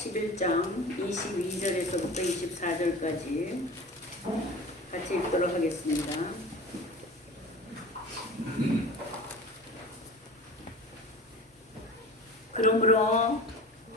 11장 22절에서부터 24절까지 같이 읽도록 하겠습니다. 그러므로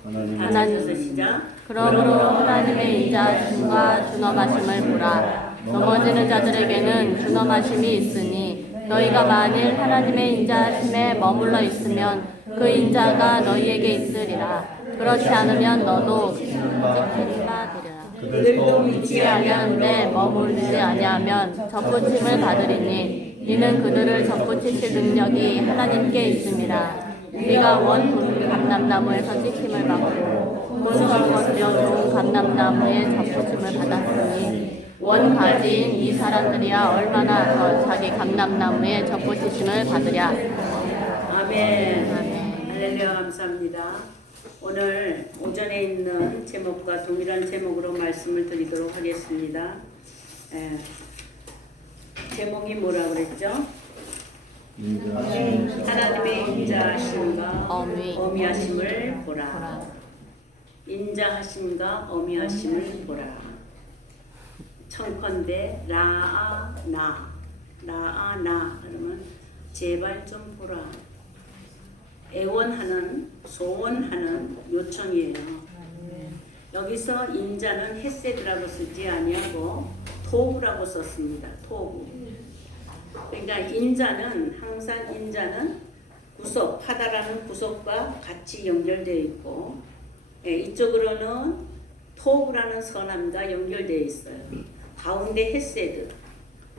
하나님께서 시작. 그러므로 하나님의 인자하심과 준엄하심을 보라. 넘어지는 자들에게는 준엄하심이 있으니 너희가 만일 하나님의 인자하심에 머물러 있으면 그 인자가 너희에게 있으리라. 그렇지 않으면 너도 찍히리라 되리라. 그들도 믿지 아니하는데 머물지 아니하면 접붙임을 받으리니 이는 그들을 접붙이실 능력이 하나님께 있음이라. 우리가 원 감람나무에서 찍힘을 받고 본설 거스려 좋은 감람나무에 접붙임을 받았으니 원 가지인 이 사람들이야 얼마나 더 자기 감람나무에 접붙이심을 받으랴. 아멘. 할렐루야. 감사합니다. 오늘 오전에 있는 제목과 동일한 제목으로 말씀을 드리도록 하겠습니다. 제목이 뭐라 그랬죠? 하나님의 인자하심과 어미하심을 보라. 인자하심과 어미하심을 보라. 청컨대 라아나 그러면 제발 좀 보라. 애원하는 소원하는 요청이에요. 여기서 인자는 헤세드라고 쓰지 아니하고 토브라고 썼습니다. 토브. 그러니까 인자는 항상 인자는 구속, 하다라는 구속과 같이 연결되어 있고, 이쪽으로는 토브라는 선함과 연결되어 있어요. 가운데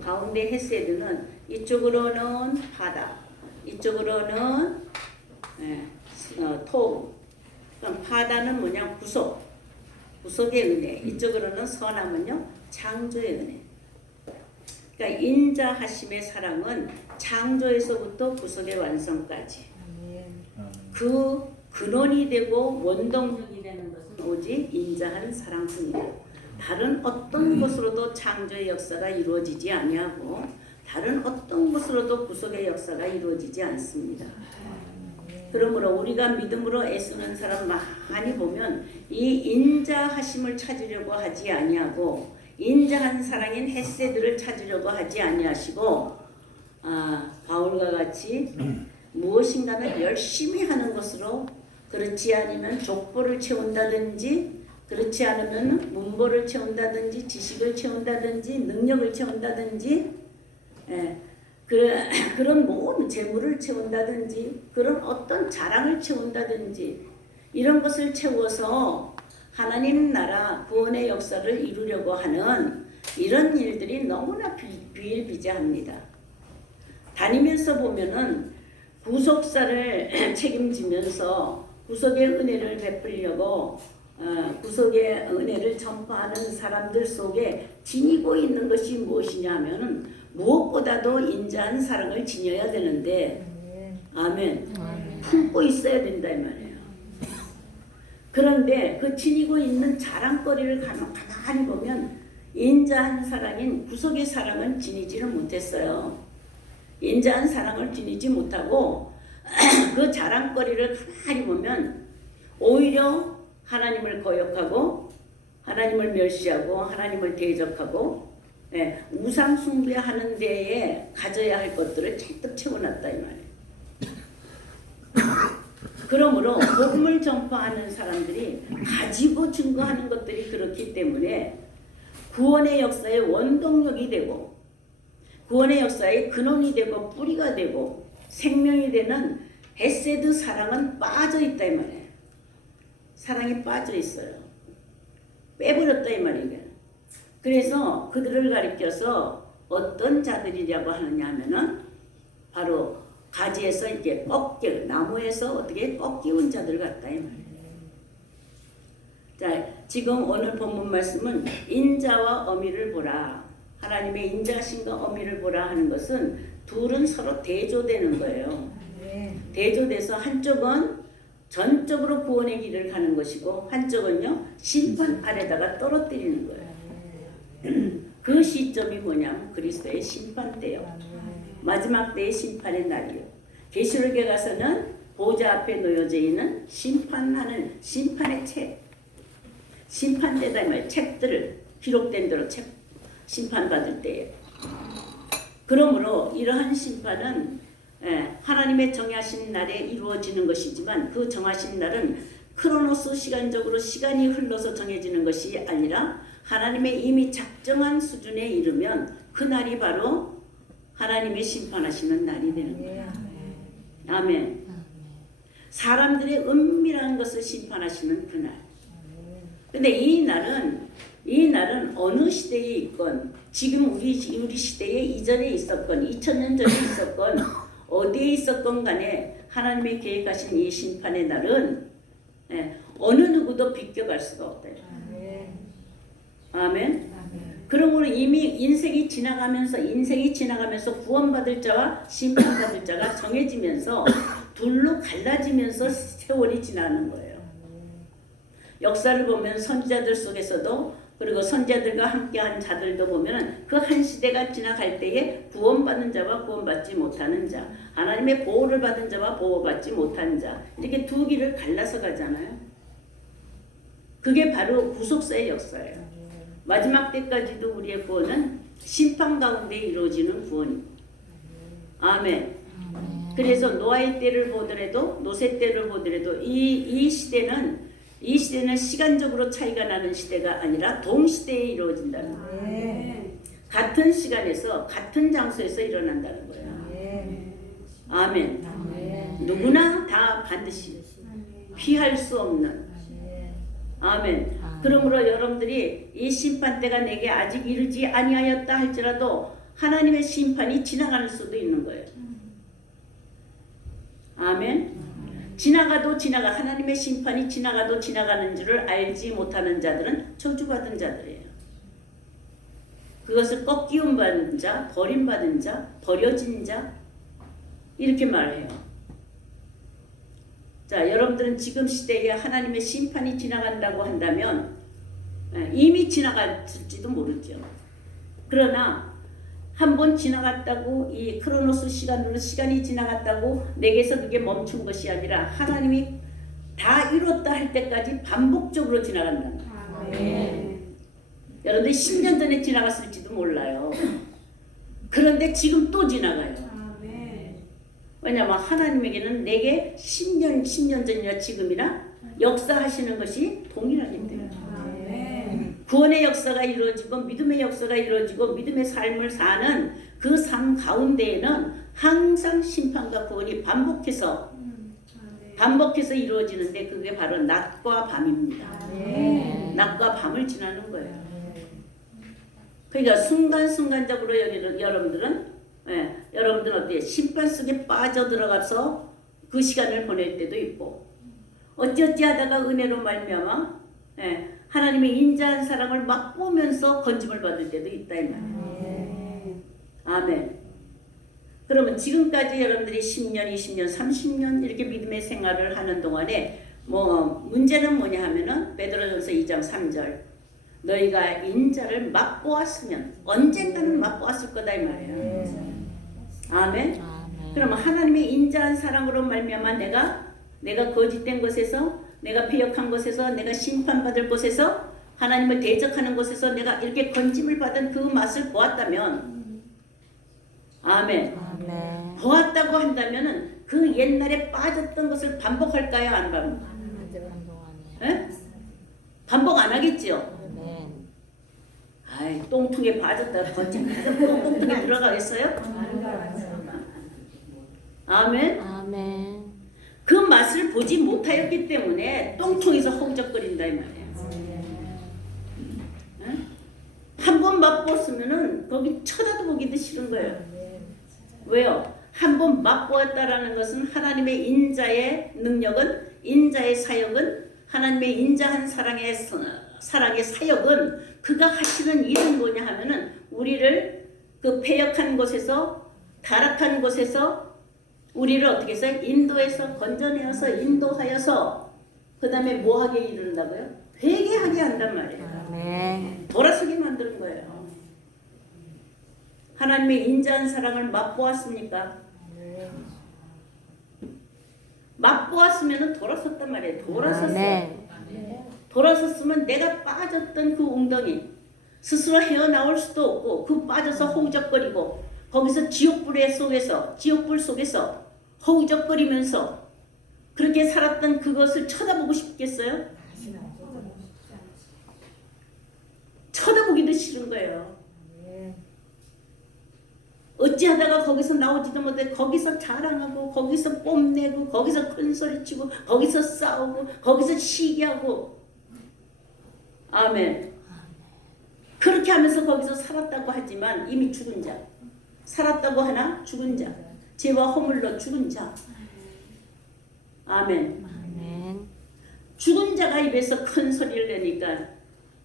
헤세드는 이쪽으로는 바다, 이쪽으로는 토브. 그럼 바다는 뭐냐? 구속의 은혜. 이쪽으로는 선함은요, 창조의 은혜. 그러니까 인자하심의 사랑은 창조에서부터 구속의 완성까지. 그 근원이 되고 원동력이 되는 것은 오직 인자한 사랑뿐이다. 다른 어떤 것으로도 창조의 역사가 이루어지지 아니하고 다른 어떤 것으로도 구속의 역사가 이루어지지 않습니다. 그러므로 우리가 믿음으로 애쓰는 사람 많이 보면 이 인자하심을 찾으려고 하지 아니하고 인자한 사랑인 헤세드를 찾으려고 하지 아니하시고 바울과 같이 무엇인가를 열심히 하는 것으로, 그렇지 않으면 족보를 채운다든지, 그렇지 않으면 문보를 채운다든지, 지식을 채운다든지, 능력을 채운다든지, 그런 모든 재물을 채운다든지, 그런 어떤 자랑을 채운다든지, 이런 것을 채워서 하나님 나라 구원의 역사를 이루려고 하는 이런 일들이 너무나 비일비재합니다. 다니면서 보면은 구속사를 책임지면서 구속의 은혜를 베풀려고 구속의 은혜를 전파하는 사람들 속에 지니고 있는 것이 무엇이냐 하면은 무엇보다도 인자한 사랑을 지녀야 되는데, 아멘. 품고 있어야 된다 이 말이에요. 그런데 그 지니고 있는 자랑거리를 가만히 보면 인자한 사랑인 구속의 사랑은 지니지를 못했어요. 인자한 사랑을 지니지 못하고 그 자랑거리를 가만히 보면 오히려 하나님을 거역하고 하나님을 멸시하고 하나님을 대적하고 우상 숭배하는 데에 가져야 할 것들을 잔뜩 채워놨다 이 말이에요. 그러므로 복음을 전파하는 사람들이 가지고 증거하는 것들이 그렇기 때문에 구원의 역사의 원동력이 되고 구원의 역사의 근원이 되고 뿌리가 되고 생명이 되는 헤세드 사랑은 빠져 있다 이 말이에요. 사랑이 빠져 있어요. 빼버렸다 이 말이에요. 그래서 그들을 가리켜서 어떤 자들이라고 하느냐 하면은 바로 가지에서 이렇게 나무에서 어떻게 꺾이운 자들 같다 이 말이에요. 자, 지금 오늘 본문 말씀은 인자와 어미를 보라. 하나님의 인자심과 어미를 보라 하는 것은 둘은 서로 대조되는 거예요. 대조돼서 한쪽은 전적으로 구원의 길을 가는 것이고 한쪽은요 심판 아래다가 떨어뜨리는 거예요. 그 시점이 뭐냐면 그리스도의 심판 때요. 마지막 때의 심판의 날이요. 계시록에 가서는 보좌 앞에 놓여져 있는 심판하는 심판의 책, 심판되다 이 말. 책들을 기록된 대로 심판받을 때에. 그러므로 이러한 심판은 하나님의 정하신 날에 이루어지는 것이지만 그 정하신 날은 크로노스 시간적으로 시간이 흘러서 정해지는 것이 아니라 하나님의 이미 작정한 수준에 이르면 그 날이 바로 하나님의 심판하시는 날이 되는 거예요. 아멘. 사람들의 은밀한 것을 심판하시는 그 날. 근데 이 날은 어느 시대에 있건 지금 우리 시대에 이전에 있었건 2000년 전에 있었건 어디에 있었건 간에 하나님의 계획하신 이 심판의 날은 어느 누구도 비껴갈 수가 없대요. 아멘. 그러므로 이미 인생이 지나가면서 구원받을 자와 심판받을 자가 정해지면서 둘로 갈라지면서 세월이 지나는 거예요. 역사를 보면 선지자들 속에서도 그리고 선지자들과 함께한 자들도 보면 그 한 시대가 지나갈 때에 구원받는 자와 구원받지 못하는 자, 하나님의 보호를 받은 자와 보호받지 못한 자, 이렇게 두 길을 갈라서 가잖아요. 그게 바로 구속사의 역사예요. 마지막 때까지도 우리의 구원은 심판 가운데 이루어지는 구원입니다. 아멘. 그래서 노아의 때를 보더라도 노세 때를 보더라도 이 시대는 시간적으로 차이가 나는 시대가 아니라 동시대에 이루어진다는 거예요. 같은 시간에서 같은 장소에서 일어난다는 거예요. 아멘. 누구나 다 반드시 피할 수 없는. 아멘. 그러므로 여러분들이 이 심판 때가 내게 아직 이르지 아니하였다 할지라도 하나님의 심판이 지나갈 수도 있는 거예요. 아멘. 하나님의 심판이 지나가도 지나가는 줄을 알지 못하는 자들은 저주받은 자들이에요. 그것을 꺾이움 받은 자, 버림받은 자, 버려진 자 이렇게 말해요. 자, 여러분들은 지금 시대에 하나님의 심판이 지나간다고 한다면 이미 지나갔을지도 모르죠. 그러나 한번 지나갔다고 이 크로노스 시간으로 시간이 지나갔다고 내게서 그게 멈춘 것이 아니라 하나님이 다 이뤘다 할 때까지 반복적으로 지나간다는 거예요. 여러분들 10년 전에 지나갔을지도 몰라요. 그런데 지금 또 지나가요. 왜냐하면 하나님에게는 내게 10년 전이나 지금이나 역사하시는 것이 동일하기 때문에 구원의 역사가 이루어지고 믿음의 역사가 이루어지고 믿음의 삶을 사는 그 삶 가운데에는 항상 심판과 구원이 반복해서 이루어지는데 그게 바로 낮과 밤입니다. 낮과 밤을 지나는 거예요. 그러니까 순간순간적으로 여러분들은 어때요? 심판 속에 빠져들어가서 그 시간을 보낼 때도 있고 어찌어찌 하다가 은혜로 말미암아 하나님의 인자한 사랑을 맛보면서 건짐을 받을 때도 있다 이 말이에요. 아멘. 그러면 지금까지 여러분들이 10년, 20년, 30년 이렇게 믿음의 생활을 하는 동안에 문제는 뭐냐 하면은 베드로전서 2장 3절 너희가 인자를 맛보았으면 언젠가는 맛보았을 거다 이 말이에요. 아멘. 그러면 하나님의 인자한 사랑으로 말미암아 내가 거짓된 것에서 내가 패역한 것에서 내가 심판받을 곳에서 하나님을 대적하는 곳에서 내가 이렇게 건짐을 받은 그 맛을 보았다면 아멘. 보았다고 한다면은 그 옛날에 빠졌던 것을 반복할까요? 안 반복? 반복 안 하겠죠? 아이 똥통에 빠졌다 건짐 똥통에 들어가겠어요? 아멘. 그 맛을 보지 못하였기 때문에 똥통에서 허우적거린다 이 말이에요. 한 번 맛보았으면은 거기 쳐다도 보기도 싫은 거예요. 왜요? 한 번 맛보았다라는 것은 하나님의 인자의 능력은 인자의 사역은 하나님의 인자한 사랑의 사역은 그가 하시는 일은 뭐냐 하면은 우리를 그 패역한 곳에서 타락한 곳에서 우리를 어떻게 해서 인도해서 건져내어서 인도하여서 그 다음에 뭐하게 이른다고요? 회개하게 한단 말이에요. 돌아서게 만드는 거예요. 하나님의 인자한 사랑을 맛보았습니까? 맛보았으면 돌아섰단 말이에요. 돌아섰어요. 돌아섰으면 내가 빠졌던 그 웅덩이 스스로 헤어나올 수도 없고 그 빠져서 허우적거리고 거기서 지옥불 속에서 허우적거리면서 그렇게 살았던 그것을 쳐다보고 싶겠어요? 쳐다보기도 싫은 거예요. 어찌하다가 거기서 나오지도 못해 거기서 자랑하고 거기서 뽐내고 거기서 큰소리치고 거기서 싸우고 거기서 시기하고 아멘. 그렇게 하면서 거기서 살았다고 하지만 이미 죽은 자, 살았다고 하나 죽은 자, 죄와 허물로 죽은 자. 아멘. 죽은 자가 입에서 큰 소리를 내니까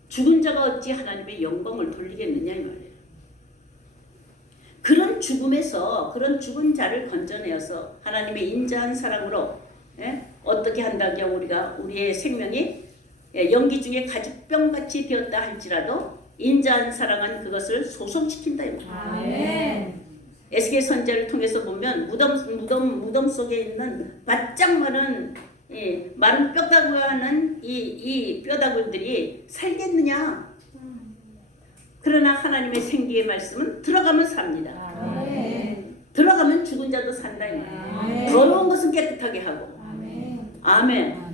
죽은 자가 어찌 하나님의 영광을 돌리겠느냐 이 말이에요. 그런 죽음에서 그런 죽은 자를 건져내어서 하나님의 인자한 사랑으로 어떻게 한다고 우리가 우리의 생명이 연기 중에 가죽병같이 되었다 할지라도 인자한 사랑은 그것을 소성시킨다. 아멘. 에스겔 선지자를 통해서 보면 무덤 속에 있는 바짝 마른 마른 뼈다구하는 이 뼈다구들이 살겠느냐? 그러나 하나님의 생기의 말씀은 들어가면 삽니다. 아멘. 들어가면 죽은 자도 산다. 더러운 것은 깨끗하게 하고. 아멘.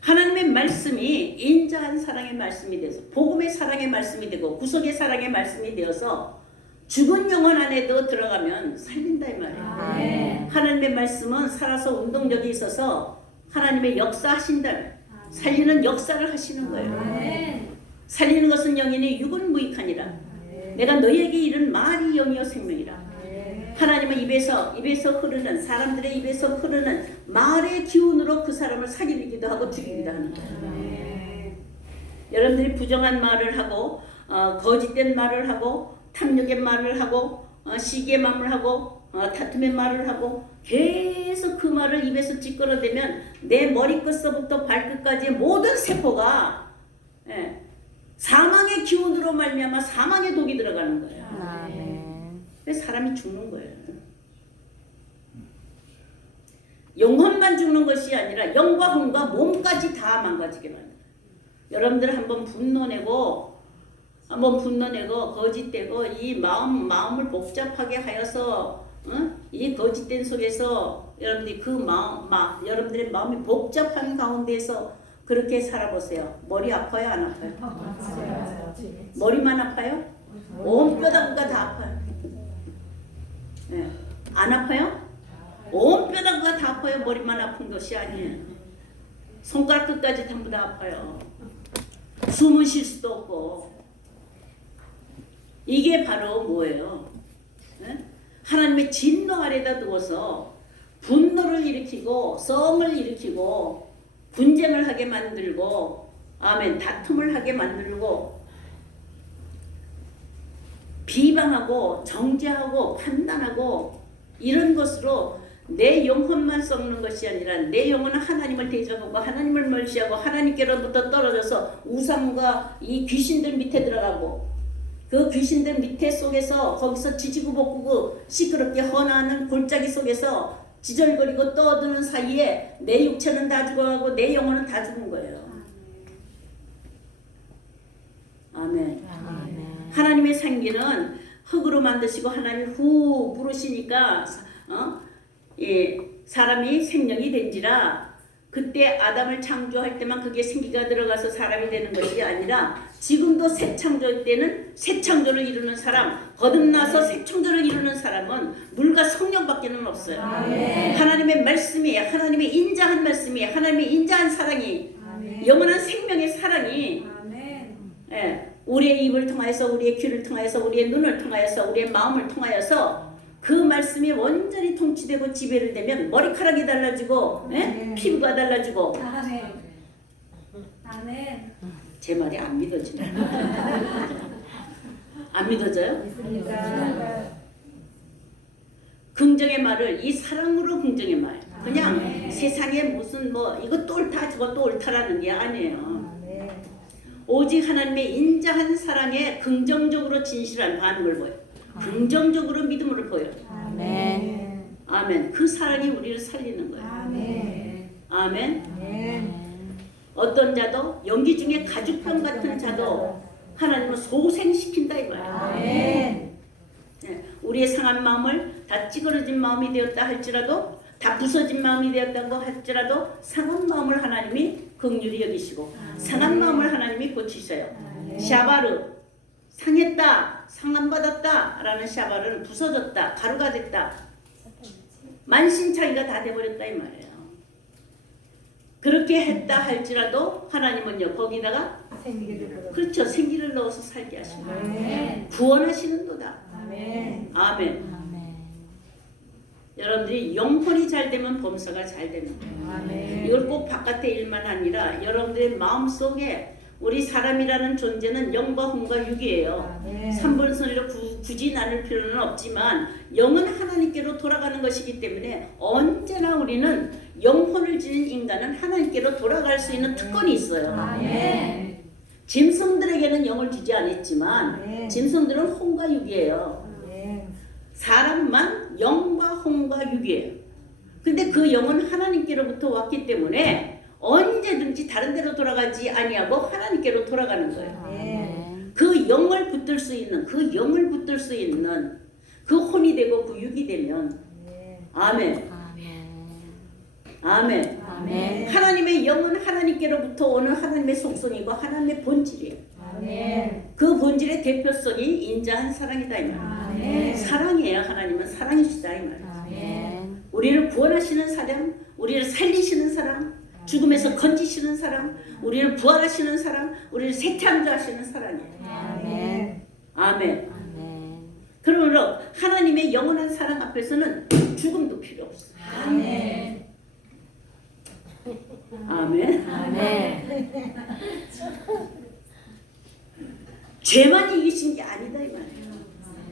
하나님의 말씀이 인자한 사랑의 말씀이 돼서 복음의 사랑의 말씀이 되고 구속의 사랑의 말씀이 되어서 죽은 영혼 안에도 들어가면 살린다 이 말이에요. 하나님의 말씀은 살아서 운동력이 있어서 하나님의 역사하신다. 살리는 역사를 하시는 거예요. 살리는 것은 영이니 육은 무익하니라. 내가 너희에게 이른 말이 영이요 생명이라. 하나님은 입에서 흐르는 사람들의 입에서 흐르는 말의 기운으로 그 사람을 살리기도 하고 죽이기도 하는 거예요. 여러분들이 부정한 말을 하고 거짓된 말을 하고 탐욕의 말을 하고 시기의 말을 하고 다툼의 말을 하고 계속 그 말을 입에서 찌끄러대면 내 머리끝서부터 발끝까지의 모든 세포가 사망의 기운으로 말미암아 사망의 독이 들어가는 거예요. 그래서 사람이 죽는 거예요. 영혼만 죽는 것이 아니라 영과 혼과 몸까지 다 망가지게 만들어요. 여러분들 한번 분노내고 거짓되고 이 마음을 복잡하게 하여서 이 거짓된 속에서 여러분들이 여러분들의 마음이 복잡한 가운데서 그렇게 살아보세요. 머리 아파요? 안 아파요? 머리만 아파요? 온 뼈다구가 다 아파요. 안 아파요? 온 뼈다구가 다 아파요. 머리만 아픈 것이 아니에요. 손가락 끝까지 전부 다 아파요. 숨을 쉴 수도 없고. 이게 바로 뭐예요? 하나님의 진노 아래다 두어서 분노를 일으키고 썸을 일으키고 분쟁을 하게 만들고 아멘 다툼을 하게 만들고 비방하고 정죄하고 판단하고 이런 것으로 내 영혼만 썩는 것이 아니라 내 영혼은 하나님을 대적하고 하나님을 멸시하고 하나님께로부터 떨어져서 우상과 이 귀신들 밑에 들어가고 그 귀신들 밑에 속에서 거기서 지지고 볶고 시끄럽게 헌하는 골짜기 속에서 지절거리고 떠드는 사이에 내 육체는 다 죽어가고 내 영혼은 다 죽은 거예요. 아멘. 하나님의 생기는 흙으로 만드시고 하나님 후 부르시니까 사람이 생명이 된지라 그때 아담을 창조할 때만 그게 생기가 들어가서 사람이 되는 것이 아니라 지금도 새 창조할 때는 새 창조를 이루는 사람 거듭나서 새 창조를 이루는 사람은 물과 성령밖에는 없어요. 아멘. 하나님의 말씀이 하나님의 인자한 말씀이 하나님의 인자한 사랑이 아멘. 영원한 생명의 사랑이 아멘. 우리의 입을 통하여서 우리의 귀를 통하여서 우리의 눈을 통하여서 우리의 마음을 통하여서 그 말씀이 완전히 통치되고 지배를 되면 머리카락이 달라지고 피부가 달라지고 아멘. 제 말이 안 믿어지네. 안 믿어져요? 긍정의 말을 이 사랑으로 긍정의 말 그냥 세상에 무슨 이것도 옳다 저것도 옳다라는 게 아니에요. 오직 하나님의 인자한 사랑에 긍정적으로 진실한 반응을 보여요. 긍정적으로 믿음을 보여요. 아멘. 그 사랑이 우리를 살리는 거예요. 아멘. 어떤 자도 연기 중에 가죽병 같은 자도 하나님은 소생시킨다 이 말이에요. 아멘. 네, 우리의 상한 마음을 다 찌그러진 마음이 되었다 할지라도 다 부서진 마음이 되었다고 할지라도 상한 마음을 하나님이 긍휼히 여기시고 상한 마음을 하나님이 고치셔요. 샤바르 상했다, 상함받았다 라는 샤바르는 부서졌다, 가루가 됐다, 만신창이가 다 돼버렸다 이 말이에요. 그렇게 했다 할지라도 하나님은요 거기다가 그렇죠 생기를 넣어서 살게 하시고 구원하시는도다. 아멘. 아멘. 아멘. 여러분들이 영혼이 잘 되면 범사가 잘 되는 거예요. 아멘. 이걸 꼭 바깥의 일만 아니라 여러분들의 마음속에 우리 사람이라는 존재는 영과 혼과 육이에요. 아멘. 3번선으로 굳이 나눌 필요는 없지만 영은 하나님께로 돌아가는 것이기 때문에 언제나 우리는 영혼을 지닌 인간은 하나님께로 돌아갈 수 있는 특권이 있어요. 아멘. 짐승들에게는 영을 주지 않았지만 아멘. 짐승들은 혼과 육이에요. 아멘. 사람만 영과 혼과 육이에요. 근데 그 영은 하나님께로부터 왔기 때문에 언제든지 다른 데로 돌아가지 아니하고 하나님께로 돌아가는 거예요. 아멘. 그 영을 붙들 수 있는 그 영을 붙들 수 있는 그 혼이 되고 그 육이 되면 아멘. 아멘. 아멘. 하나님의 영은 하나님께로부터 오는 하나님의 속성이고 하나님의 본질이에요. 아멘. 그 본질의 대표성이 인자한 사랑이다 이 말이에요. 아멘. 사랑이에요. 하나님은 사랑이시다 이 말이에요. 아멘. 우리를 구원하시는 사랑, 우리를 살리시는 사랑, 죽음에서 건지시는 사랑, 우리를 부활하시는 사랑, 우리를 새창조하시는 사랑이에요. 아멘. 아멘. 아멘. 그러므로 하나님의 영원한 사랑 앞에서는 죽음도 필요 없어요. 아멘. 아멘. 아멘. 죄만 이기신 게 아니다 이 말이에요.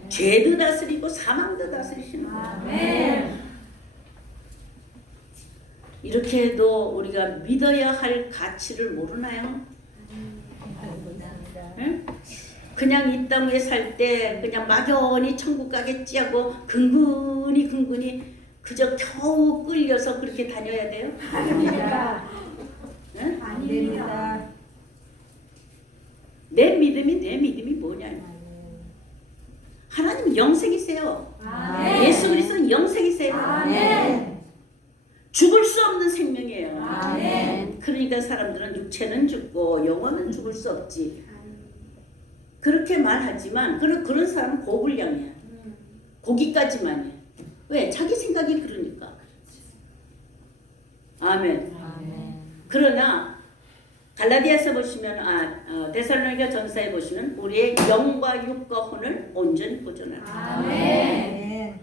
죄도 다스리고 사망도 다스리시는 거예요. 아멘. 이렇게 해도 우리가 믿어야 할 가치를 모르나요? 응? 그냥 이 땅에 살 때 그냥 막연히 천국 가겠지 하고 근근히 그저 겨우 끌려서 그렇게 다녀야 돼요? 아닙니다. 응? 아닙니다. 내 믿음이 뭐냐? 하나님 영생이세요. 아멘. 예수 그리스도는 영생이세요. 아멘. 죽을 수 없는 생명이에요. 아멘. 그러니까 사람들은 육체는 죽고 영혼은 죽을 수 없지. 그렇게 말하지만 그런 사람은 고불량이야. 거기까지만이야. 왜? 자기 생각이 그러니까. 아멘. 아멘. 그러나 갈라디아서 보시면 데살로니가 전서에 보시면 우리의 영과 육과 혼을 온전히 보존하라. 아멘.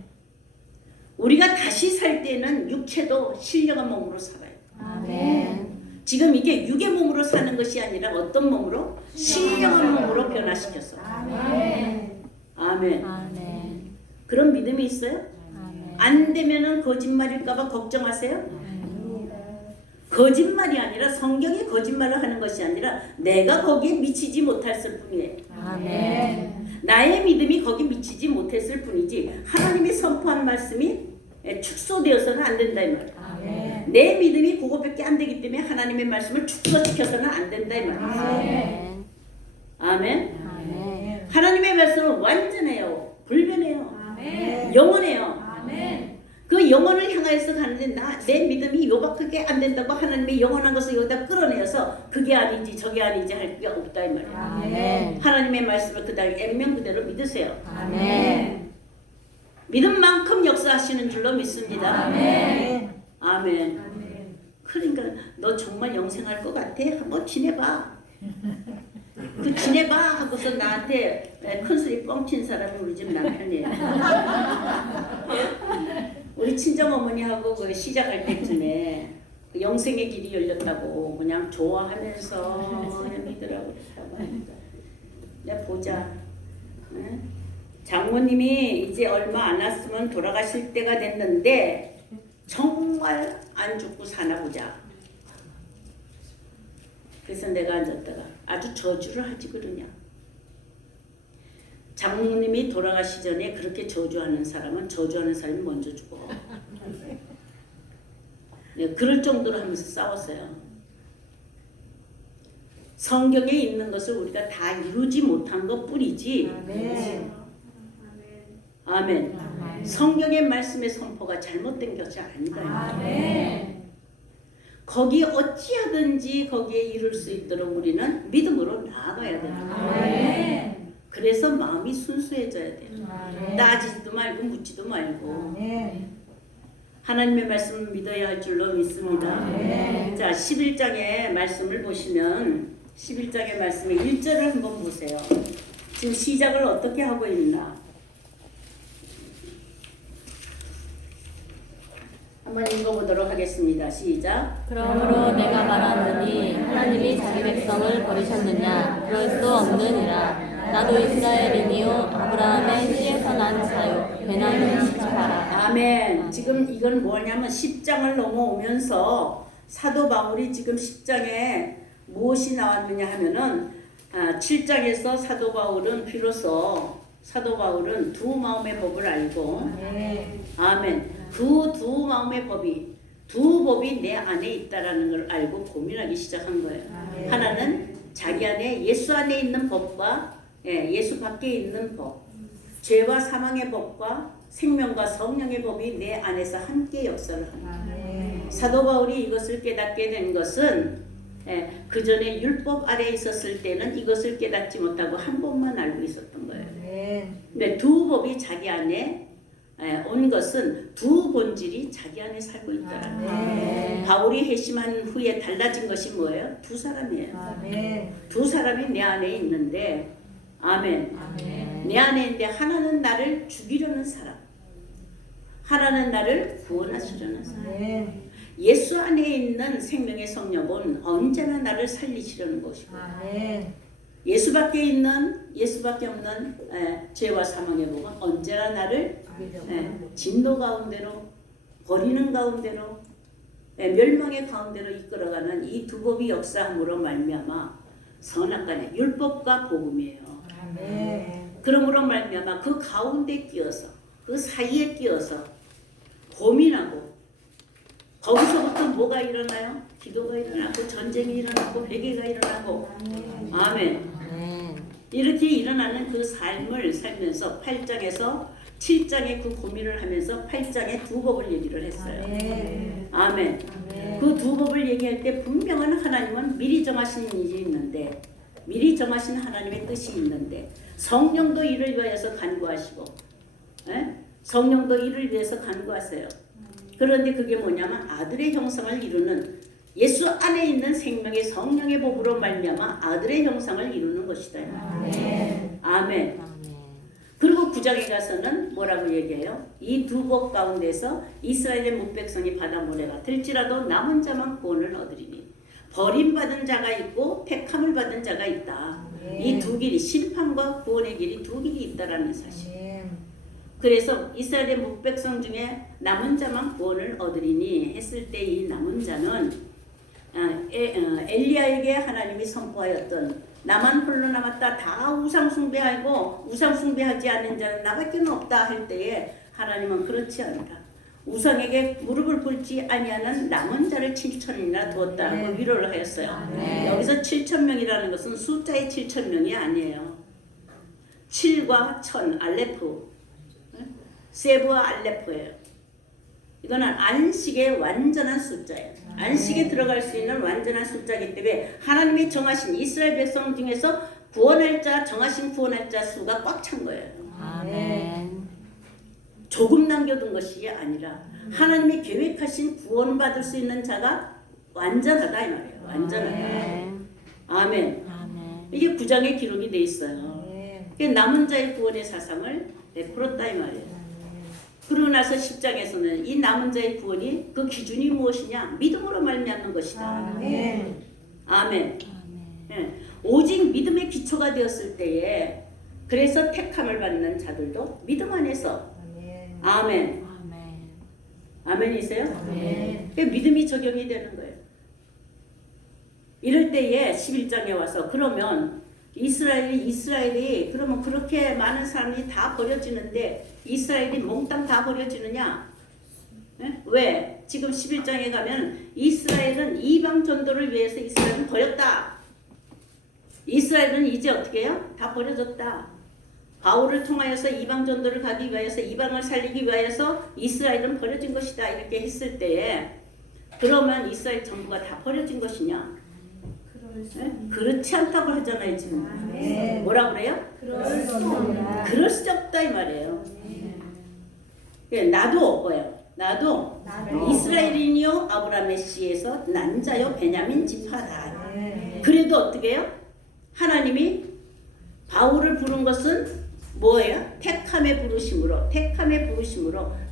우리가 다시 살 때는 육체도 신령한 몸으로 살아요. 아멘. 지금 이게 육의 몸으로 사는 것이 아니라 어떤 몸으로? 신령한 몸으로 변화시켰어. 아멘. 아멘. 아멘. 그런 믿음이 있어요? 아멘. 안 되면은 거짓말일까봐 걱정하세요? 거짓말이 아니라 성경이 거짓말을 하는 것이 아니라 내가 거기에 미치지 못했을 뿐이에요. 아멘. 나의 믿음이 거기 미치지 못했을 뿐이지 하나님이 선포한 말씀이 축소되어서는 안 된다 이 말이에요. 아멘. 내 믿음이 그거밖에 안 되기 때문에 하나님의 말씀을 축소시켜서는 안 된다 이 말이에요. 아멘. 아멘. 아멘. 하나님의 말씀은 완전해요. 불변해요. 아멘. 영원해요. 아멘. 그 영혼을 향해서 가는데 내 믿음이 요밖에 안 된다고 하나님의 영원한 것을 여기다 끌어내어서 그게 아니지 저게 아니지 할 게 없다 이 말이에요. 아멘. 하나님의 말씀을 그대로 액면 그대로 믿으세요. 아멘. 믿은 만큼 역사하시는 줄로 믿습니다. 아멘. 아멘. 아멘. 그러니까 너 정말 영생할 것 같아? 한번 지내봐. 그 지내봐 하고서 나한테 큰 소리 뻥친 사람은 우리 집 남편이에요. 우리 친정어머니하고 그 시작할 때쯤에 그 영생의 길이 열렸다고 그냥 좋아하면서 믿으라고 그랬다고 하니까 내가 보자. 응? 장모님이 이제 얼마 안 왔으면 돌아가실 때가 됐는데 정말 안 죽고 사나 보자. 그래서 내가 앉았다가 아주 저주를 하지 그러냐. 장모님이 돌아가시 전에 그렇게 저주하는 사람은 저주하는 사람이 먼저 죽어. 네, 그럴 정도로 하면서 싸웠어요. 성경에 있는 것을 우리가 다 이루지 못한 것 뿐이지. 아멘. 아멘. 성경의 말씀의 선포가 잘못된 것이 아니다. 아멘. 거기 어찌하든지 거기에 이룰 수 있도록 우리는 믿음으로 나아가야 됩니다. 아멘. 그래서 마음이 순수해져야 돼요. 아멘. 따지지도 말고 묻지도 말고 아멘. 하나님의 말씀을 믿어야 할 줄로 믿습니다. 아멘. 자, 11장의 말씀을 보시면 11장의 말씀의 1절을 한번 보세요. 지금 시작을 어떻게 하고 있나? 한번 읽어보도록 하겠습니다. 시작. 그러므로 내가 말하노니 하나님이 자기 백성을 버리셨느냐? 그럴 수 없느니라. 나도 이스라엘이니요 아브라함의 씨에서 난 자요 베냐민 시집하라. 아멘. 지금 이건 뭐냐면 10장을 넘어오면서 사도 바울이 지금 10장에 무엇이 나왔느냐 하면은 7장에서 사도 바울은 비로소 사도 바울은 두 마음의 법을 알고 아멘. 그 두 마음의 법이 두 법이 내 안에 있다라는 걸 알고 고민하기 시작한 거예요. 아멘. 하나는 자기 안에 예수 안에 있는 법과 예수 밖에 있는 법, 죄와 사망의 법과 생명과 성령의 법이 내 안에서 함께 역사를 합니다. 아멘. 사도 바울이 이것을 깨닫게 된 것은 그 전에 율법 아래에 있었을 때는 이것을 깨닫지 못하고 한 법만 알고 있었던 거예요. 아멘. 근데 두 법이 자기 안에 온 것은 두 본질이 자기 안에 살고 있다라는 거예요. 아멘. 바울이 회심한 후에 달라진 것이 뭐예요? 두 사람이에요. 아멘. 두 사람이 내 안에 있는데 아멘. 아멘. 내 안에 있는데 하나는 나를 죽이려는 사람, 하나는 나를 구원하시려는 사람. 아멘. 예수 안에 있는 생명의 성령은 언제나 나를 살리시려는 것이고 아멘. 예수 밖에 있는 예수 밖에 없는 죄와 사망의 법은 언제나 나를 진노 가운데로 버리는 가운데로 멸망의 가운데로 이끌어가는 이 두 법이 역사함으로 말미암아 선악간의 율법과 복음이에요. 아멘. 그러므로 말미암아 그 가운데 끼어서 그 사이에 끼어서 고민하고 거기서부터 뭐가 일어나요? 기도가 일어나고 전쟁이 일어나고 회개가 일어나고 아멘. 이렇게 일어나는 그 삶을 살면서 8장에서 7장에 그 고민을 하면서 8장에 두 법을 얘기를 했어요. 아멘. 아멘. 아멘. 그 두 법을 얘기할 때 분명한 하나님은 미리 정하신 일이 있는데 미리 정하신 하나님의 뜻이 있는데 성령도 이를 위하여서 간구하시고 성령도 이를 위해서 간구하세요. 그런데 그게 뭐냐면 아들의 형상을 이루는 예수 안에 있는 생명의 성령의 법으로 말미암아 아들의 형상을 이루는 것이다. 아멘. 아멘. 그리고 9장에 가서는 뭐라고 얘기해요? 이 두 법 가운데서 이스라엘의 뭇백성이 바다 모래가 될지라도 남은 자만 구원을 얻으리니 버림받은 자가 있고 택함을 받은 자가 있다. 이 두 길이 심판과 구원의 길이 두 길이 있다라는 사실. 그래서 이스라엘의 뭇백성 중에 남은 자만 구원을 얻으리니 했을 때 이 남은 자는 엘리야에게 하나님이 선포하였던 나만 홀로 남았다 다 우상 숭배하고 우상 숭배하지 않는 자는 나밖에 없다 할 때에 하나님은 그렇지 않다. 우상에게 무릎을 꿇지 아니하는 남은 자를 7천이나 두었다고 위로를 하였어요. 여기서 7,000명이라는 것은 숫자의 7,000명이 아니에요. 7과 1000 알레프 세부와 알레프예요. 이거는 안식의 완전한 숫자예요. 안식에 들어갈 수 있는 완전한 숫자이기 때문에 하나님이 정하신 이스라엘 백성 중에서 구원할 자, 정하신 구원할 자 수가 꽉 찬 거예요. 아멘. 조금 남겨둔 것이 아니라 하나님이 계획하신 구원받을 수 있는 자가 완전하다 이 말이에요. 완전하다. 아멘. 아멘. 이게 9장에 기록이 돼 있어요. 남은 자의 구원의 사상을 베풀었다 이 말이에요. 그러고 나서 10장에서는 이 남은 자의 구원이 그 기준이 무엇이냐? 믿음으로 말미암는 것이다. 아멘. 아멘. 오직 믿음의 기초가 되었을 때에 그래서 택함을 받는 자들도 믿음 안에서 아멘. 아멘. 아멘이세요? 아멘. 믿음이 적용이 되는 거예요. 이럴 때에 11장에 와서 그러면 이스라엘이 그러면 그렇게 많은 사람이 다 버려지는데 이스라엘이 몽땅 다 버려지느냐? 왜? 지금 11장에 가면 이스라엘은 이방 전도를 위해서 이스라엘은 버렸다. 이스라엘은 이제 어떻게 해요? 다 버려졌다. 바울을 통하여서 이방 전도를 가기 위하여서 이방을 살리기 위하여서 이스라엘은 버려진 것이다 이렇게 했을 때에 그러면 이스라엘 전부가 다 버려진 것이냐? 네? 그렇지 않다고 하잖아요 지금. 뭐라 그래요? 그럴 수 없다 이 말이에요. 예, 나도 뭐예요? 나도 이스라엘인이요 아브라함의 씨에서 난 자요 베냐민 지파다. 그래도 어떻게 해요? 하나님이 바울을 부른 것은 뭐예요? 택함의 부르심으로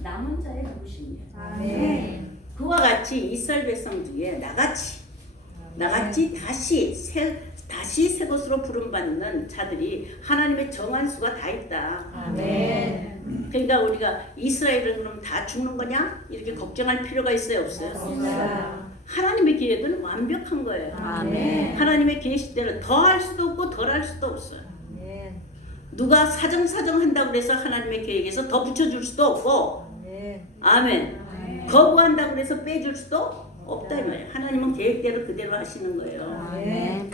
남은 자의 부르심이에요. 그와 같이 이스라엘 백성 중에 나같이 다시 새 것으로 부름받는 자들이 하나님의 정한 수가 다 있다. 그러니까 우리가 이스라엘은 그럼 다 죽는 거냐? 이렇게 걱정할 필요가 있어요? 없어요? 하나님의 계획은 완벽한 거예요. 하나님의 계획대로 더 할 수도 없고 덜 할 수도 없어요. 누가 사정사정 한다고 해서 하나님의 계획에서 더 붙여줄 수도 없고 아멘. 거부한다고 해서 빼줄 수도 없다 이 말이에요. 하나님은 계획대로 그대로 하시는 거예요.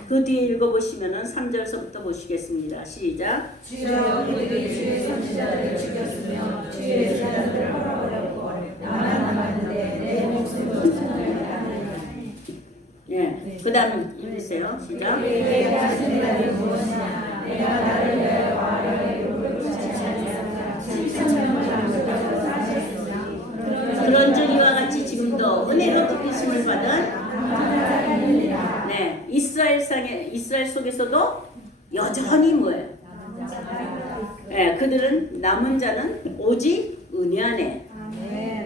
그 뒤에 읽어보시면은 3절서부터 보시겠습니다. 시작. 주여 그들이 주의 선지자들을 죽였으며 주의 제자들을 헐어버렸고 나만 남았는데 내 목숨을 천하게 예. 그 다음 읽으세요. 시작. 내게 하신 일이 무엇이냐 내가 나를 위하여 아라의 욕을 붙이지 않으라 7,000명을 남겨서 사셨으나 그런즉 이와 같이 지금도 은혜로 택하심을 받은 네, 이스라엘 속에서도 여전히 뭐예요? 네, 그들은 남은 자는 오직 은혜 안에.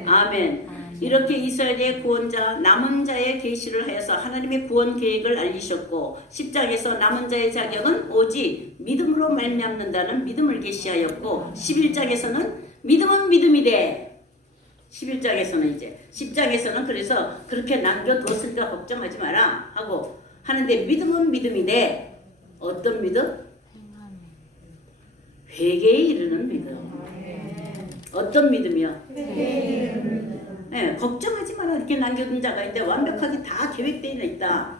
아멘. 이렇게 이스라엘의 구원자 남은 자의 계시를 하여서 하나님의 구원 계획을 알리셨고 10장에서 남은 자의 자격은 오직 믿음으로 말미암는다는 믿음을 계시하였고 11장에서는 믿음은 믿음이되 11장에서는 이제 10장에서는 그래서 그렇게 남겨뒀으니까 걱정하지 마라 하고 하는데 믿음은 믿음이되 어떤 믿음? 회개에 이르는 믿음. 어떤 믿음이요? 네, 걱정하지 마라 이렇게 남겨둔 자가 있는데 완벽하게 다 계획되어 있다.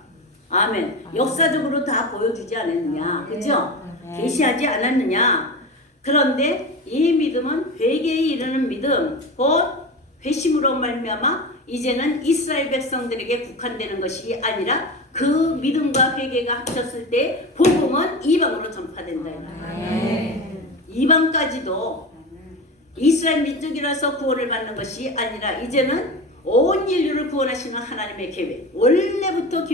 아멘. 역사적으로 다 보여주지 않았느냐, 그죠? 계시하지 않았느냐. 그런데 이 믿음은 회개에 이르는 믿음, 곧 회심으로 말미암아 이제는 이스라엘 백성들에게 국한되는 것이 아니라 그 믿음과 회개가 합쳤을 때 복음은 이방으로 전파된다. 이방까지도 이스라엘 민족이라서 구원을 받는 것이 아니라 이제는 온 인류를 구원하시는 하나님의 계획, 원래부터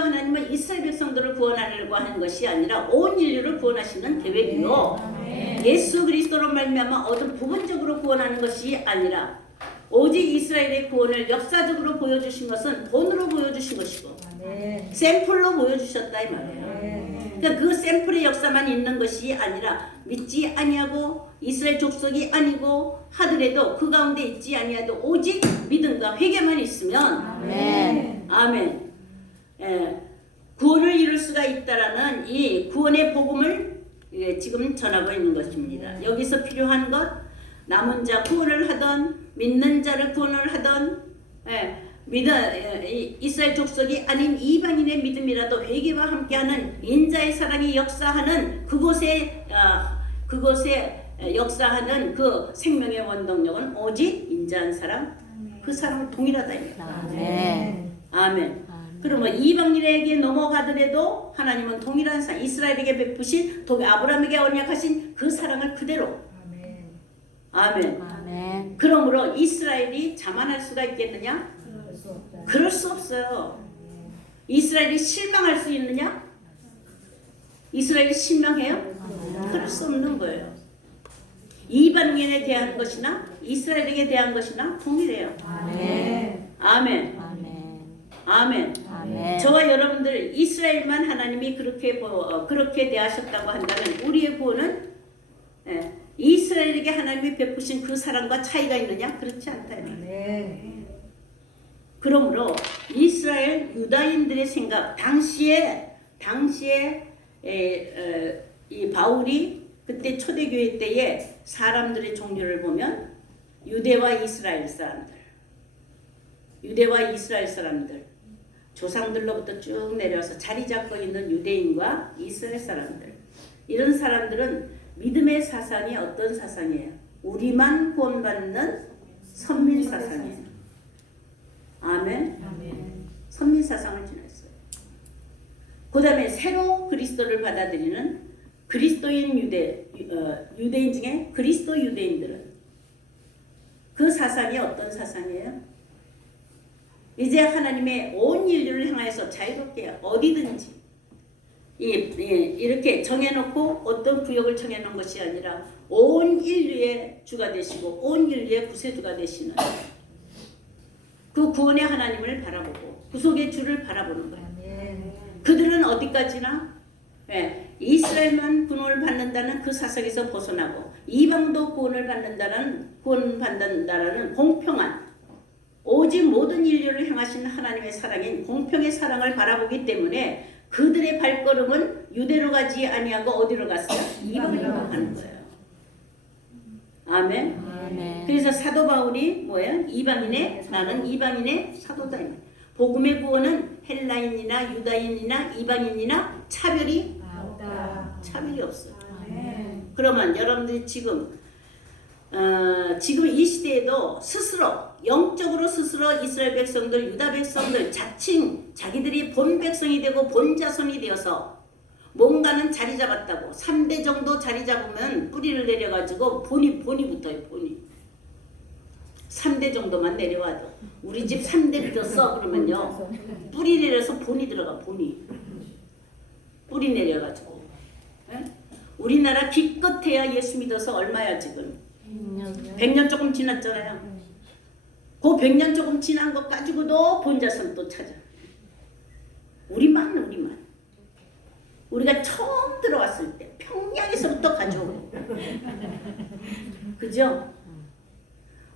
하나님은 이스라엘 백성들을 구원하려고 하는 것이 아니라 온 인류를 구원하시는 계획이요. 예수 그리스도로 말미암아 얻은 부분적으로 구원하는 것이 아니라 오직 이스라엘의 구원을 역사적으로 보여주신 것은 본으로 보여주신 것이고 샘플로 보여주셨다 이 말이에요. 그러니까 그 샘플의 역사만 있는 것이 아니라 믿지 아니하고 이스라엘 족속이 아니고 하더라도 그 가운데 있지 아니하도 오직 믿음과 회개만 있으면 아멘. 예, 구원을 이룰 수가 있다라는 이 구원의 복음을 지금 전하고 있는 것입니다. 여기서 필요한 것 남은 자 구원을 하던 믿는 자를 구원을 하던 이스라엘 족속이 아닌 이방인의 믿음이라도 회개와 함께하는 인자의 사랑이 역사하는 그곳에 역사하는 그 생명의 원동력은 오직 인자한 사랑 그 사랑은 동일하다. 아멘. 그러면 이방인에게 넘어가더라도 하나님은 동일한 사랑, 이스라엘에게 베푸신 아브라함에게 언약하신 그 사랑을 그대로. 아멘. 그러므로 이스라엘이 자만할 수가 있겠느냐? 그럴 수 없어요. 이스라엘이 실망할 수 있느냐? 이스라엘이 실망해요? 그럴 수 없는 거예요. 이방인에 대한 것이나 이스라엘에게 대한 것이나 동일해요. 아멘. 아멘. 저와 여러분들 이스라엘만 하나님이 그렇게 대하셨다고 한다면 우리의 구원은 이스라엘에게 하나님이 베푸신 그 사랑과 차이가 있느냐? 그렇지 않다. 그러므로 이스라엘 유다인들의 생각 당시에 이 바울이 그때 초대교회 때에 사람들의 종류를 보면 유대와 이스라엘 사람들 조상들로부터 쭉 내려와서 자리 잡고 있는 유대인과 이스라엘 사람들. 이런 사람들은 믿음의 사상이 어떤 사상이에요? 우리만 구원받는 선민 사상이에요. 아멘. 선민 사상을 지녔어요. 그 다음에 새로 그리스도를 받아들이는 그리스도인 유대인 중에 그리스도 유대인들은 그 사상이 어떤 사상이에요? 이제 하나님의 온 인류를 향해서 자유롭게 어디든지 이렇게 정해놓고 어떤 구역을 정해놓은 것이 아니라 온 인류의 주가 되시고 온 인류의 구세주가 되시는 그 구원의 하나님을 바라보고 구속의 주를 바라보는 거예요. 그들은 어디까지나 이스라엘만 구원을 받는다는 그 사석에서 벗어나고 이방도 구원을 받는다라는 공평한 오직 모든 인류를 향하신 하나님의 사랑인 공평의 사랑을 바라보기 때문에 그들의 발걸음은 유대로 가지 아니하고 어디로 갔어요? 이방으로 가는 거예요. 아멘. 그래서 사도 바울이 뭐예요? 나는 이방인의 사도다. 복음의 구원은 헬라인이나 유다인이나 이방인이나 차별이 없어요. 그러면 여러분들이 지금 이 시대에도 영적으로 스스로 이스라엘 백성들, 유다 백성들 자칭 자기들이 본 백성이 되고 본 자손이 되어서 뭔가는 자리 잡았다고 3대 정도 자리 잡으면 뿌리를 내려가지고 본이 붙어요. 본이 3대 정도만 내려와도 우리 집 3대 떴어 그러면요 뿌리 내려서 본이 들어가. 본이 뿌리 내려가지고 우리나라 기껏해야 예수 믿어서 얼마야 지금 100년 조금 지났잖아요. 그 100년 조금 지난 것 가지고도 본자손 또 찾아. 우리만 우리가 처음 들어왔을 때 평양에서부터 가져오고 그죠?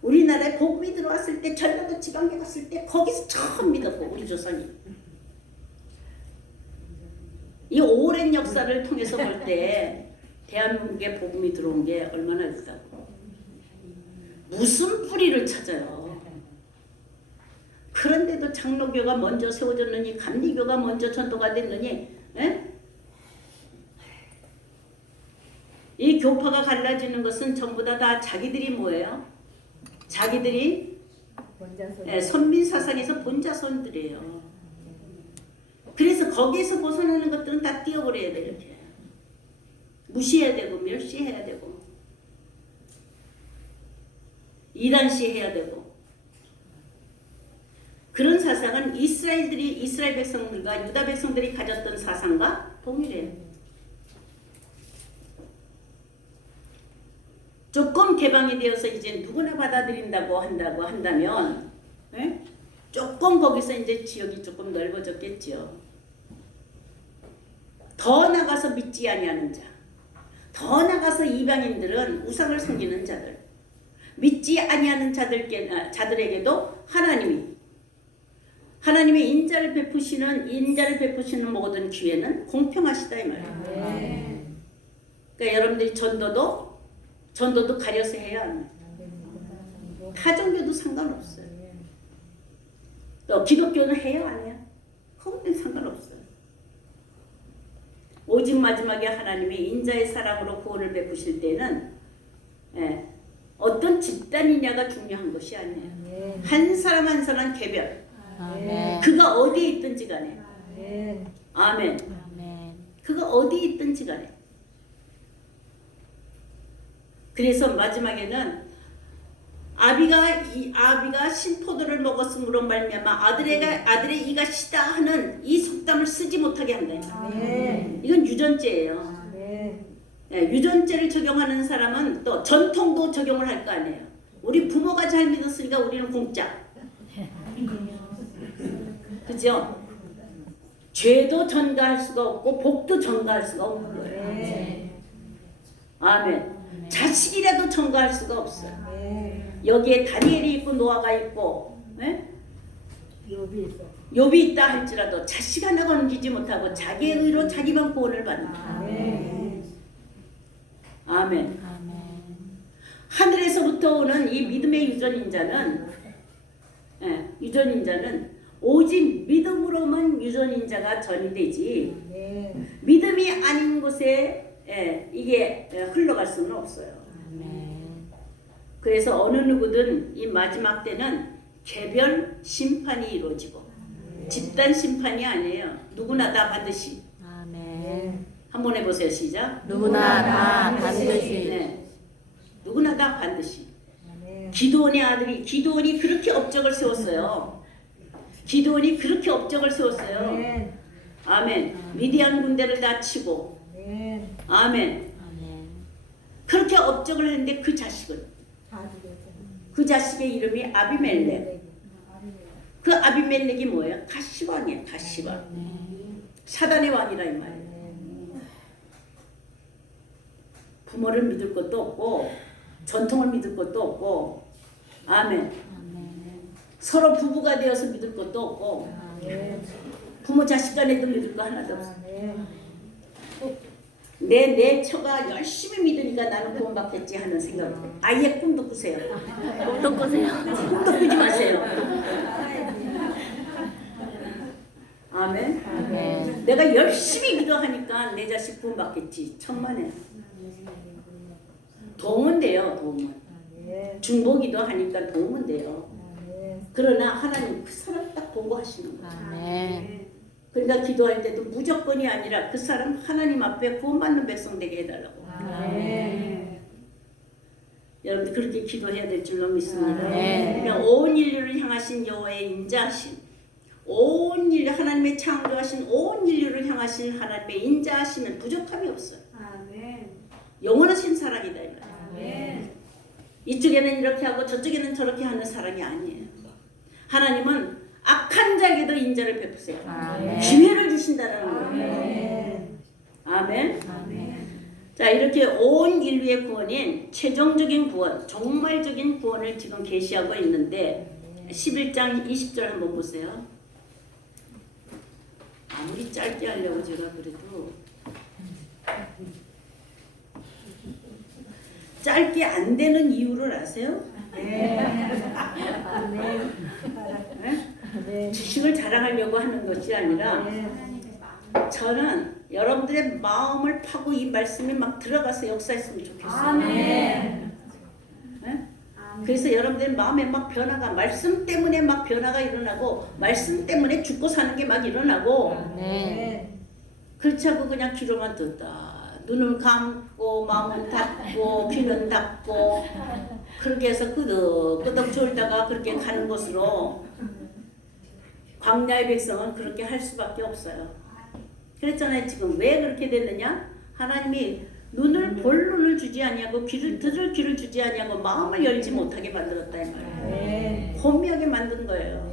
우리나라에 복음이 들어왔을 때 전라도 지방에 갔을 때 거기서 처음 믿었고 우리 조상이 이 오랜 역사를 통해서 볼 때 대한민국에 복음이 들어온 게 얼마나 있다고 무슨 뿌리를 찾아요. 그런데도 장로교가 먼저 세워졌느니 감리교가 먼저 전도가 됐느니 이 교파가 갈라지는 것은 전부 다 자기들이 뭐예요? 자기들이 선민 사상에서 본자손들이에요. 그래서 거기에서 벗어나는 것들은 다 띄워버려야 돼. 이렇게 무시해야 되고 멸시해야 되고 이단시해야 되고 그런 사상은 이스라엘 백성들과 유다 백성들이 가졌던 사상과 동일해요. 조금 개방이 되어서 이제 누구나 받아들인다고 한다면 조금 거기서 이제 지역이 조금 넓어졌겠죠. 더 나가서 믿지 아니하는 자, 더 나가서 이방인들은 우상을 섬기는 자들, 믿지 아니하는 자들에게도 하나님의 인자를 베푸시는 모든 기회는 공평하시다 이 말이에요. 그러니까 여러분들이 전도도 가려서 해야 합니다. 타종교도 상관없어요. 또 기독교는 해야 안 해요? 그건 상관없어요. 오직 마지막에 하나님의 인자의 사랑으로 구원을 베푸실 때는 어떤 집단이냐가 중요한 것이 아니에요. 한 사람 한 사람 개별. 그가 어디에 있든지 간에. 아멘. 그가 어디에 있든지 간에. 그래서 마지막에는 아비가 신포도를 먹었으므로 말미암아 아들의 이가 시다 하는 이 속담을 쓰지 못하게 한다. 이건 유전죄예요. 유전죄를 적용하는 사람은 또 전통도 적용을 할 거 아니에요. 우리 부모가 잘 믿었으니까 우리는 공짜. 그죠? 죄도 전가할 수가 없고 복도 전가할 수가 없는 거예요. 아멘. 자식이라도 전가할 수가 없어요. 여기에 다니엘이 있고 노아가 있고 욥이 있다 할지라도 자식 하나 건지지 못하고 자기의 의로 자기만 구원을 받는다. 아멘. 하늘에서부터 오는 이 믿음의 유전인자는 오직 믿음으로만 유전인자가 전이 되지 믿음이 아닌 곳에 이게 흘러갈 수는 없어요. 그래서 어느 누구든 이 마지막 때는 개별 심판이 이루어지고 집단 심판이 아니에요. 누구나 다 반드시. 아멘. 한번 해보세요. 시작. 누구나 다 반드시. 네. 누구나 다 반드시. 기드온의 아들이 기드온이 그렇게 업적을 세웠어요. 기드온이 그렇게 업적을 세웠어요. 아멘. 미디안 군대를 다 치고. 아멘. 아멘. 그렇게 업적을 했는데 그 자식의 이름이 아비멜렉. 그 아비멜렉이 뭐예요? 가시왕이에요. 가시왕. 사단의 왕이라 이 말이에요. 부모를 믿을 것도 없고 전통을 믿을 것도 없고 아멘. 서로 부부가 되어서 믿을 것도 없고 부모 자식 간에도 믿을 거 하나도 없어. 내 처가 열심히 믿으니까 나는 구원받겠지 하는 생각. 아예 꿈도 꾸세요. 꿈도 꾸세요. 꿈도 꾸지 마세요. 아멘. 아멘. 내가 열심히 기도하니까 내 자식 구원받겠지. 천만에. 도움은 돼요. 도움은. 중보기도 하니까 도움은 돼요. 그러나 하나님 그 사람 딱 보고 하시는 거예요. 아멘. 그러니까 기도할 때도 무조건이 아니라 그 사람 하나님 앞에 구원받는 백성 되게 해달라고. 여러분들 그렇게 기도해야 될 줄로 믿습니다. 그러니까 온 인류를 향하신 여호와의 인자하심, 온 인류 하나님의 창조하신 온 인류를 향하신 하나님의 인자하심은 부족함이 없어요. 영원하신 사랑이다 이 말이에요. 이쪽에는 이렇게 하고 저쪽에는 저렇게 하는 사랑이 아니에요. 하나님은 악한 자에게도 인자를 베푸세요. 기회를 주신다는 거예요. 아멘. 자, 이렇게 온 인류의 구원인 최종적인 구원, 종말적인 구원을 지금 계시하고 있는데 11장 20절 한번 보세요. 아무리 짧게 하려고 제가 그래도 짧게 안 되는 이유를 아세요? 지식을 자랑하려고 하는 것이 아니라 저는 여러분들의 마음을 파고 이 말씀이 막 들어가서 역사했으면 좋겠어요. 네? 그래서 여러분들 마음에 막 변화가 말씀 때문에 막 변화가 일어나고 말씀 때문에 죽고 사는 게 막 일어나고 그렇지 않고 그냥 귀로만 듣다 눈을 감고 마음은 닫고 귀는 닫고 그렇게 해서 끄덕끄덕 졸다가 그렇게 가는 것으로 광야의 백성은 그렇게 할 수밖에 없어요. 그랬잖아요. 지금 왜 그렇게 됐느냐? 하나님이 눈을 볼 눈을 주지 아니하고 귀를 들을 귀를 주지 아니하고 마음을 열지 못하게 만들었다 이 말이에요. 혼미하게 만든 거예요.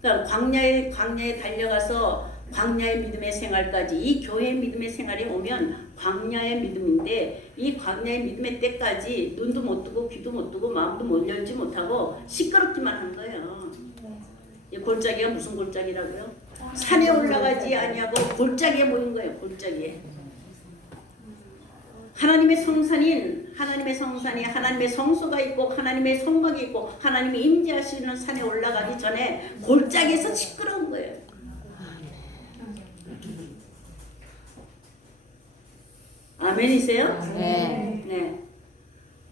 그러니까 광야에 달려가서 광야의 믿음의 생활까지 이 교회의 믿음의 생활이 오면 광야의 믿음인데 이 광야의 믿음의 때까지 눈도 못 뜨고 귀도 못 뜨고 마음도 못 열지 못하고 시끄럽기만 한 거예요. 이 골짜기가 무슨 골짜기라고요? 산에 올라가지 아니하고 골짜기에 모인 거예요. 골짜기에. 하나님의 성산이 하나님의 성소가 있고 하나님의 성막이 있고 하나님이 임재하시는 산에 올라가기 전에 골짜기에서 시끄러운 거예요. 아멘이세요? 네.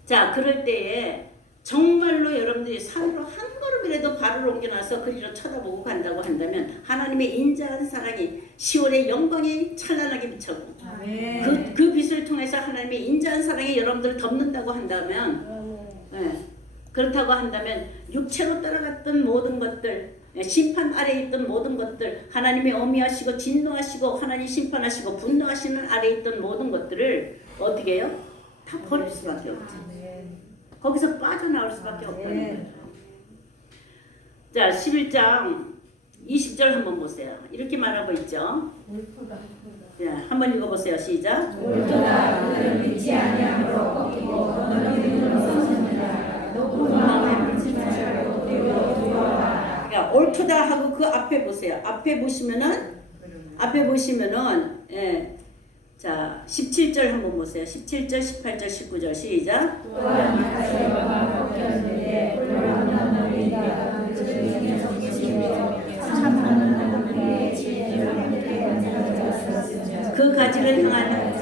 자, 그럴 때에 정말로 여러분들이 산으로 한 걸음이라도 발을 옮겨놔서 그리로 쳐다보고 간다고 한다면 하나님의 인자한 사랑이 10월의 영광이 찬란하게 비춰고 그 빛을 통해서 하나님의 인자한 사랑이 여러분들을 덮는다고 한다면 그렇다고 한다면 육체로 따라갔던 모든 것들 심판 아래에 있던 모든 것들 하나님의 어미하시고 진노하시고 하나님 심판하시고 분노하시는 아래에 있던 모든 것들을 어떻게 해요? 다 버릴 수밖에 없죠. 거기서 빠져나올 수밖에 없다는 거죠. 자, 11장 20절 한번 보세요. 이렇게 말하고 있죠. 자, 한번 읽어보세요. 시작. 옳도다 그들은 믿지 아니함으로 꺾이고 너는 믿음으로 섰느니라 높은 마음에 믿지 말고 두려워하라. 그러니까 옳도다 하고 그 앞에 보세요. 앞에 보시면은 자 17절 한번 보세요. 17절, 18절, 19절 시작. 또한 이스라엘과 꺾였는데 불량한 너희가 그 중에 속히 그 가지를 향하는